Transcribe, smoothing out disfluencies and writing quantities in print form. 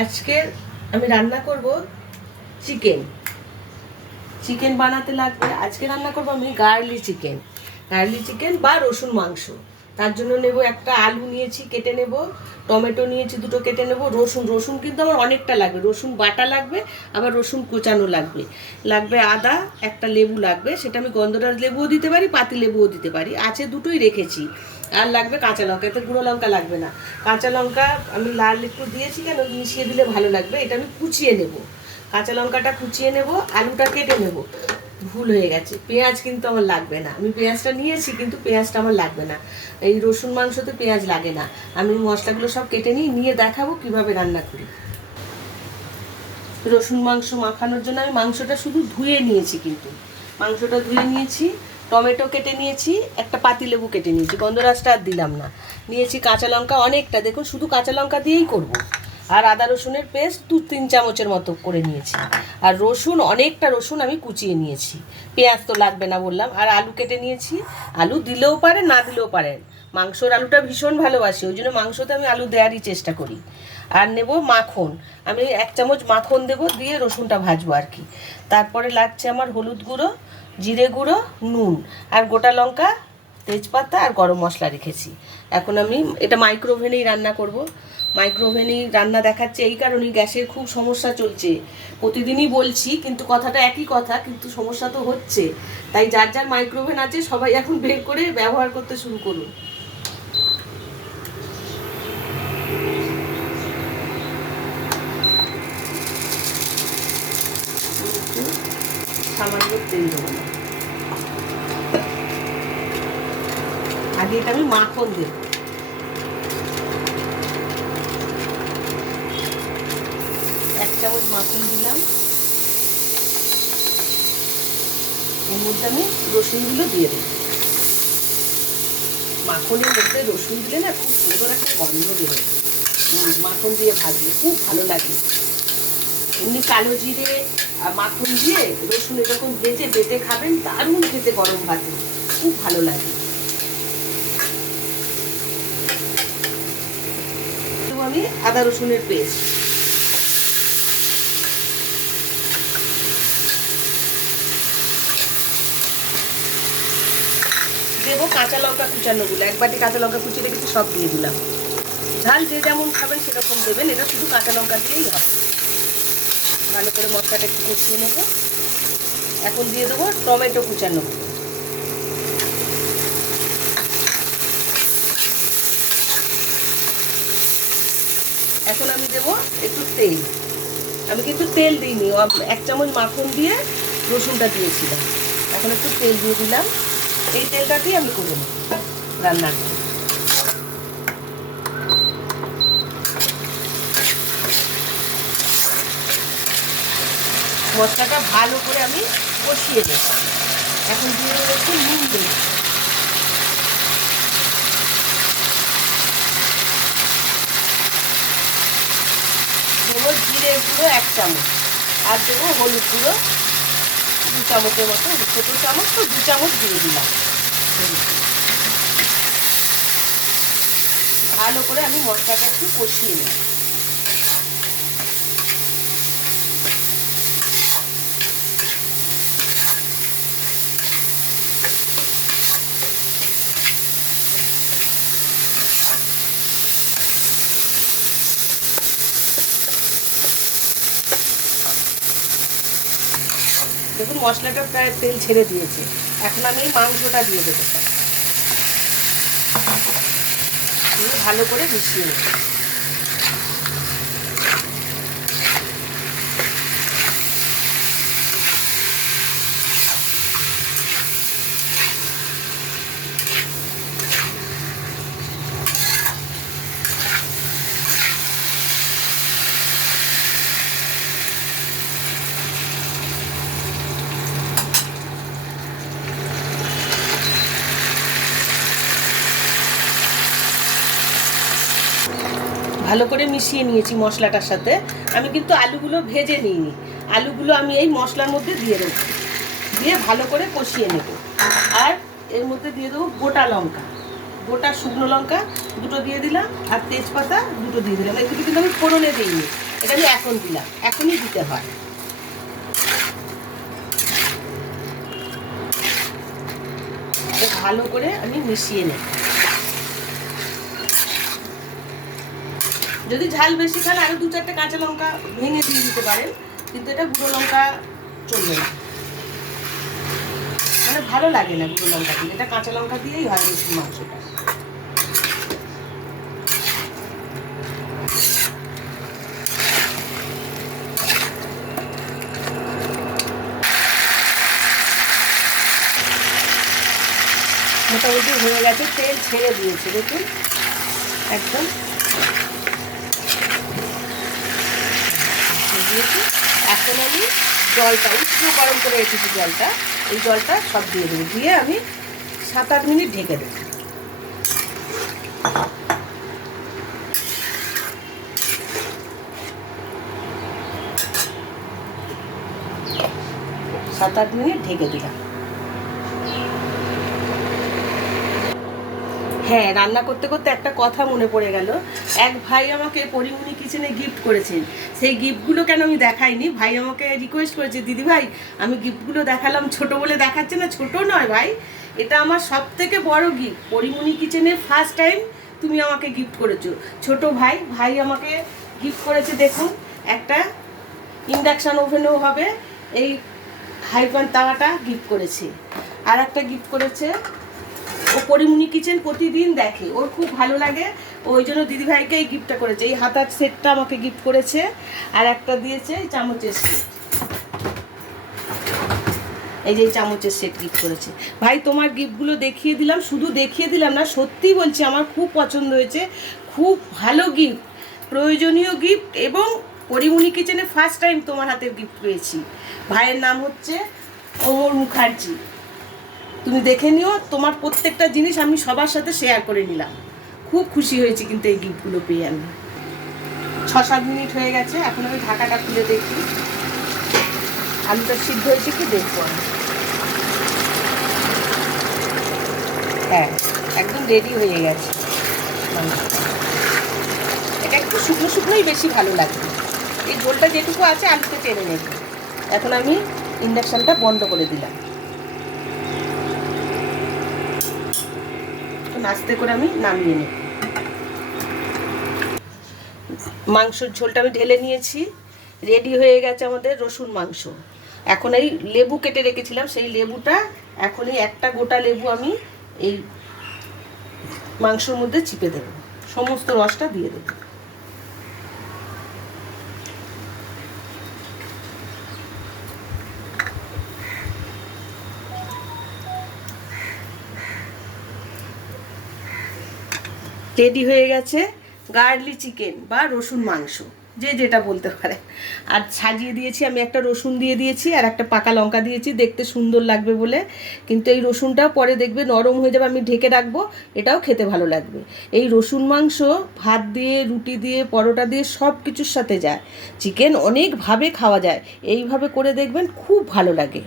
আজকে আমি রান্না করব চিকেন। চিকেন বানাতে লাগবে, আজকে রান্না করব আমি গার্লি চিকেন বা রসুন মাংস। তার জন্য নেব একটা আলু নিয়েছি, কেটে নেব, টমেটো নিয়েছি দুটো, কেটে নেব, রসুন কিন্তু আমার অনেকটা লাগবে, রসুন বাটা লাগবে, আবার রসুন কোচানো লাগবে আদা, একটা লেবু লাগবে, সেটা আমি গন্ধরাজ লেবুও দিতে পারি, পাতি লেবুও দিতে পারি, আছে দুটোই রেখেছি। আর লাগবে কাঁচা লঙ্কা, এতে গুঁড়ো লঙ্কা লাগবে না। কাঁচা লঙ্কা আমি লাল একটু দিয়েছি কেন, মিশিয়ে দিলে ভালো লাগবে। এটা আমি কুচিয়ে নেব, কাঁচা লঙ্কাটা কুচিয়ে নেব, আলুটা কেটে নেব। ভুল হয়ে গেছে, পেঁয়াজ কিন্তু আমার লাগবে না। আমি পেঁয়াজটা নিয়েছি কিন্তু পেঁয়াজটা আমার লাগবে না, এই রসুন মাংসতে পেঁয়াজ লাগে না। আমি মশলাগুলো সব কেটে নিয়ে দেখাবো কিভাবে রান্না করি। রসুন মাংস মাখানোর জন্য আমি মাংসটা শুধু ধুয়ে নিয়েছি, কিন্তু মাংসটা ধুয়ে নিয়েছি, টমেটো কেটে নিয়েছি, একটা পাতিলেবু কেটে নিয়েছি, গন্ধরাজটা আর দিলাম না। নিয়েছি কাঁচা লঙ্কা অনেকটা, দেখুন শুধু কাঁচা লঙ্কা দিয়েই করব। আর আদা রসুনের পেস্ট 2-3 চামচের মতো করে নিয়েছি। আর রসুন অনেকটা রসুন আমি কুচিয়ে নিয়েছি। পেঁয়াজ তো লাগবে না বললাম। আর আলু কেটে নিয়েছি, আলু দিলেও পারেন না দিলেও পারেন, মাংসর আলুটা ভীষণ ভালোবাসি, ওই জন্য মাংসতে আমি আলু দেওয়ারই চেষ্টা করি। আর নেব মাখন, আমি 1 চামচ মাখন দেবো, দিয়ে রসুনটা ভাজবো আর কি। তারপরে লাগছে আমার হলুদ গুঁড়ো, জিরে গুঁড়ো, নুন, আর গোটা লঙ্কা, তেজপাতা আর গরম মশলা রেখেছি। এখন আমি এটা মাইক্রোওভেনেই রান্না করব। মাইক্রোওভেনেই রান্না দেখাচ্ছে এই কারণেই, গ্যাসের খুব সমস্যা চলছে, প্রতিদিনই বলছি কিন্তু কথাটা একই কথা, কিন্তু সমস্যা তো হচ্ছে। তাই যার যার মাইক্রোওভেন আছে সবাই এখন বের করে ব্যবহার করতে শুরু করুন। সামান্য তেল দেবো না, আগে এটা আমি মাখন দেবো। 1 চামচ মাখন দিলাম, এর মধ্যে আমি রসুনগুলো দিয়ে দেবো। মাখনের মধ্যে রসুন দিলে না খুব সুন্দর একটা গন্ধ বেরোয়, মাখন দিয়ে ভাজলে খুব ভালো লাগে। এমনি কালো জিরে আর মাখন দিয়ে রসুন এরকম ভেজে বেটে খাবেন, দারুণ খেতে গরম ভাতে, খুব ভালো লাগে। তো আমি আদা রসুনের পেস্ট দেবো, কাঁচা লঙ্কা কুচানোগুলো 1 বাটি কাঁচা লঙ্কা কুচিয়ে রেখেছি, সব দিয়ে দিলাম। ঝাল যে যেমন খাবেন সেরকম দেবেন, এটা শুধু কাঁচা লঙ্কা দিয়েই হবে। ভালো করে মশলাটা একটু কষিয়ে নেব। এখন দিয়ে দেবো টমেটো কুচানো। এখন আমি দেব একটু তেল, আমি কিন্তু তেল দিইনি, 1 চামচ মাখন দিয়ে রসুনটা দিয়েছিলাম। এখন একটু তেল দিয়ে দিলাম, এই তেলটাতেই আমি করে নেব রান্নাটা। মশলাটা ভালো করে আমি কষিয়ে নেব। এখন দিয়ে দেবো একটু নুন দেবো, দেবো জিরে গুঁড়ো 1 চামচ, আর দেবো হলুদ গুঁড়ো 2 চামচের মতো, ছোটো চামচ তো 2 চামচ দিয়ে দিলাম। ভালো করে আমি মশলাটা একটু কষিয়ে নেব। দেখুন মশলাটা প্রায় তেল ছেড়ে দিয়েছে, এখন আমি এই মাংসটা দিয়ে দেবো, ভালো করে মিশিয়ে নেব। ভালো করে মিশিয়ে নিয়েছি মশলাটার সাথে। আমি কিন্তু আলুগুলো ভেজে নিইনি, আলুগুলো আমি এই মশলার মধ্যে দিয়ে দেবো, দিয়ে ভালো করে কষিয়ে নেব। আর এর মধ্যে দিয়ে দেবো গোটা লঙ্কা, গোটা শুকনো লঙ্কা 2টো দিয়ে দিলাম, আর তেজপাতা 2টো দিয়ে দিলাম। এগুলো কিন্তু আমি ফোড়নে দিইনি, এটা আমি এখন দিলাম, এখনই দিতে হয়। ভালো করে আমি মিশিয়ে নেব। যদি ঝাল বেশি খান আরো 2-4টে কাঁচা লঙ্কা ভেঙে দিয়ে দিতে পারেন, কিন্তু এটা গুঁড়ো লঙ্কা চলবে না, মানে ভালো লাগে না গুঁড়ো লঙ্কা দিয়ে। এটা কাঁচা লঙ্কা দিয়েই হয় রসুন মাংসটা। মোটামুটি হয়ে গেছে, তেল ছেড়ে দিয়েছে দেখুন একদম দিয়েছি। এখন আমি জলটা উষ্ণ গরম করে রেখেছি, জলটা এই জলটা সব দিয়ে দেবো, দিয়ে আমি 7-8 মিনিট ঢেকে দেবো। সাত আট মিনিট ঢেকে দিলাম। হ্যাঁ, রান্না করতে করতে একটা কথা মনে পড়ে গেল। এক ভাই আমাকে পরিমণি কিচেনে গিফট করেছেন, সেই গিফটগুলো কেন আমি দেখাইনি। ভাই আমাকে রিকোয়েস্ট করেছে, দিদি ভাই আমি গিফটগুলো দেখালাম ছোট বলে দেখাচ্ছে না। ছোট নয় ভাই, এটা আমার সবথেকে বড় গিফট। পরিমণি কিচেনে ফার্স্ট টাইম তুমি আমাকে গিফট করেছো। ছোট ভাই ভাই আমাকে গিফট করেছে, দেখুন একটা ইন্ডাকশান ওভেনও হবে, এই হাইপান তাওয়াটা গিফট করেছে। আর একটা গিফট করেছে, ও পরিমণি কিচেন প্রতিদিন দেখে, ওর খুব ভালো লাগে, ওই জন্য দিদিভাইকে এই গিফটটা করেছে। এই হাতার সেটটা আমাকে গিফট করেছে, আর একটা দিয়েছে এই চামচের সেট, এই যে এই চামচের সেট গিফট করেছে। ভাই তোমার গিফটগুলো দেখিয়ে দিলাম, শুধু দেখিয়ে দিলাম না, সত্যি বলছি আমার খুব পছন্দ হয়েছে, খুব ভালো গিফট, প্রয়োজনীয় গিফট, এবং পরিমণি কিচেনে ফার্স্ট টাইম তোমার হাতের গিফট পেয়েছি। ভাইয়ের নাম হচ্ছে অমর মুখার্জি, তুমি দেখে নিও। তোমার প্রত্যেকটা জিনিস আমি সবার সাথে শেয়ার করে নিলাম, খুব খুশি হয়েছি কিন্তু এই গিফটগুলো পেয়ে আমি। 6-7 মিনিট হয়ে গেছে, এখন আমি ঢাকাটা খুলে দেখি আলুটা সিদ্ধ হয়েছে কি দেখবো। হ্যাঁ, একদম রেডি হয়ে গেছে। এটা একটু শুকনো শুকনোই বেশি ভালো লাগবে, এই ঝোলটা যেটুকু আছে আলুতে টেনে নেবে। এখন আমি ইন্ডাকশানটা বন্ধ করে দিলাম, আস্তে করে আমি নামিয়ে নেব। মাংসের ঝোলটা আমি ঢেলে নিয়েছি, রেডি হয়ে গেছে আমাদের রসুন মাংস। এখন এই লেবু কেটে রেখেছিলাম, সেই লেবুটা এখন এই একটা গোটা লেবু আমি এই মাংসের মধ্যে চিপে দেব, সমস্ত রসটা দিয়ে দেব। রেডি হয়ে গেছে গার্লি চিকেন বা রসুন মাংস, যে যেটা বলতে পারে। আর সাজিয়ে দিয়েছি আমি, একটা রসুন দিয়ে দিয়েছি আর একটা পাকা লঙ্কা দিয়েছি, দেখতে সুন্দর লাগবে বলে। কিন্তু এই রসুনটাও পরে দেখবে নরম হয়ে যাবে, আমি ঢেকে রাখবো, এটাও খেতে ভালো লাগবে। এই রসুন মাংস ভাত দিয়ে, রুটি দিয়ে, পরোটা দিয়ে সব কিছুর সাথে যায়। চিকেন অনেকভাবে খাওয়া যায়, এইভাবে করে দেখবেন খুব ভালো লাগে।